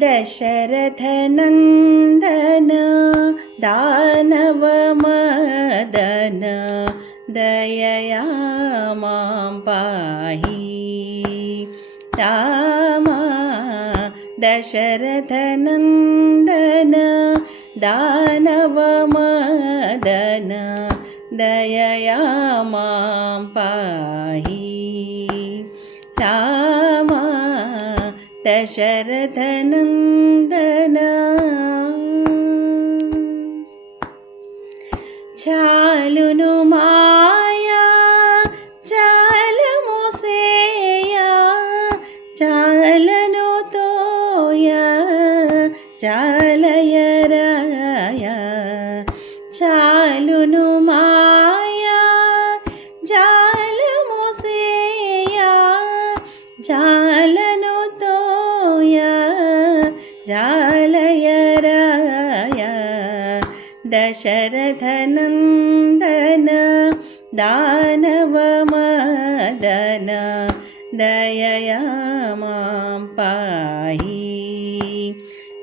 दशरथनन्दन दानवमदन दयया मां पाहि रामा। दशरथनन्दन दानवमदन दयया मां पाहि रामा। दशरथनन्दन చాలును మాయా చాలముసేయా చాలను తోయా చాలయరాయా చాలును మాయా జాలముసేయా జాలను తోయా జాలయరాయా दशरथनन्दन दानवमदन दयया मां पाहि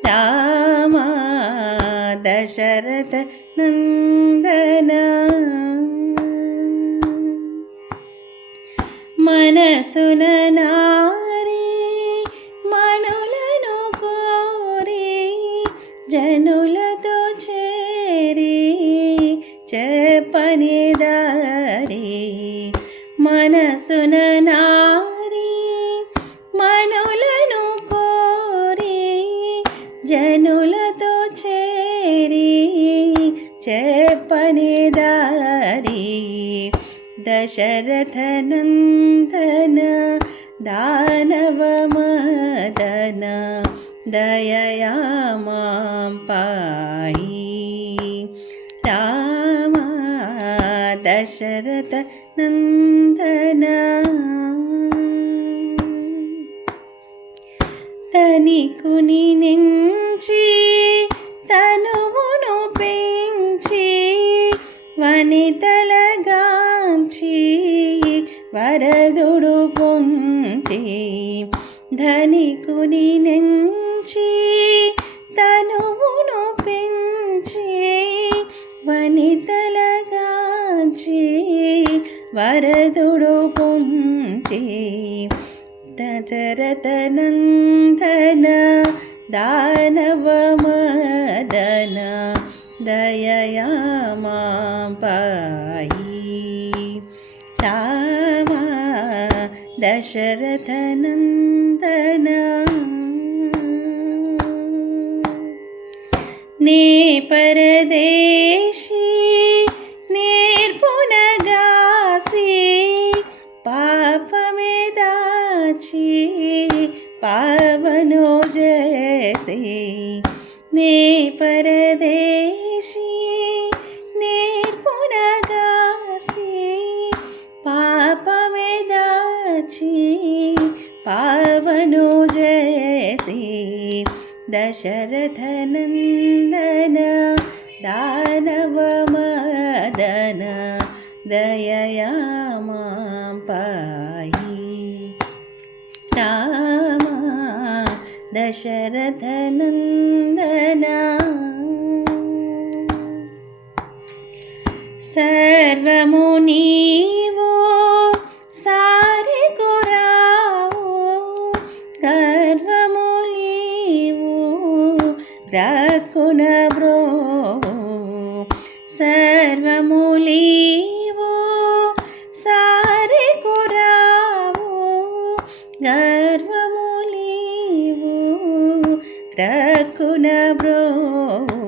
रामा। दशरथनन्दन మనసున నారి మనులను కోరి జనులతో చేరి చెప్పని దారి మనసున నారి మనులను కోరి జనులతో చేరి చెప్పని దారి दशरथनन्दन दानवमदन दयया मां पाहि रामा। दशरथनन्दन తనికుని నుంచి తనువును పెంచి వనితలగాంచి వరదుడు పొంచి ధనికుని నుంచి తనువును పెంచి వనితలగాంచి వరదుడు పొంచి दशरथनन्दन दानवमदन दयया मां पाहि रामा। दशरथनन्दन ने परदेशी నేర్పునగాసి పాపమే దాచి పావనో జేసి నే పరదేశీ నేర్పునగాసి పాపమే దాచి పావనో జేసి दशरथनन्दन दानवमदन दयया मां पाहि रामा। दशरथनन्दन सर्वमु नीवो सारिगु रावो गर्वमु लीवो ग्राकुन ब्रोवो सर्वमु लीवो सारिगु रावो गर्वमु लीवो ग्राकुन ब्रोवो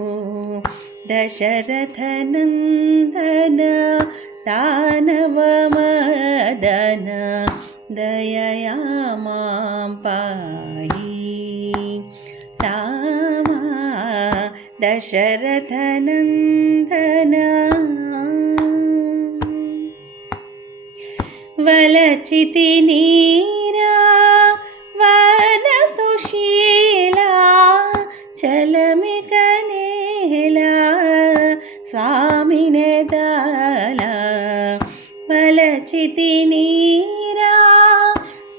दशरथनन्दन दानवमदन दयया मां पाहि रामा। दशरथनन्दन वलचिति नीरा वनसुशीला चलमिकनेला स्वामिने दाला वलचिति नीरा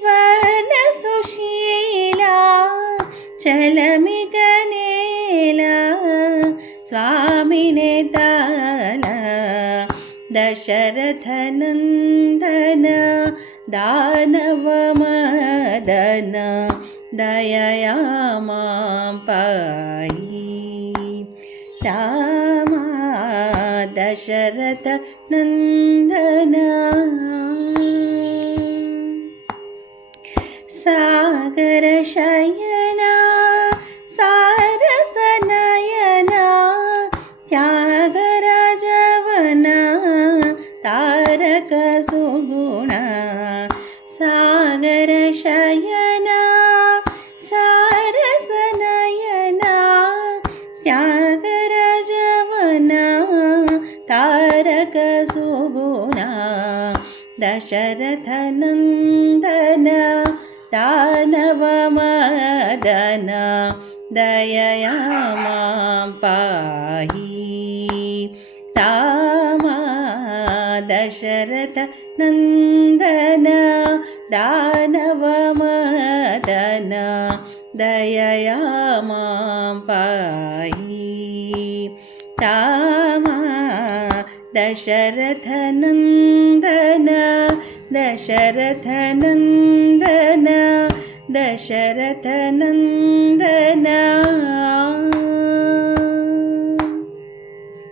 वनसुशीला चलमिगनेला स्वामिने ताला दशरथनन्दन दानवमदन दयया मां पाहि रामा दशरथनन्दन सागरशयना सारसनयना त्यागराजवना तारकसुगुणा सागरशयना सारसनयना त्यागराजवना तारकसुगुणा दशरथनन्दन दानवमदन दयया मां पाहि रामा दशरथनन्दन दानवमदन दयया मां पाहि रामा दशरथनन्दन दशरथनन्दन दशरथनन्दन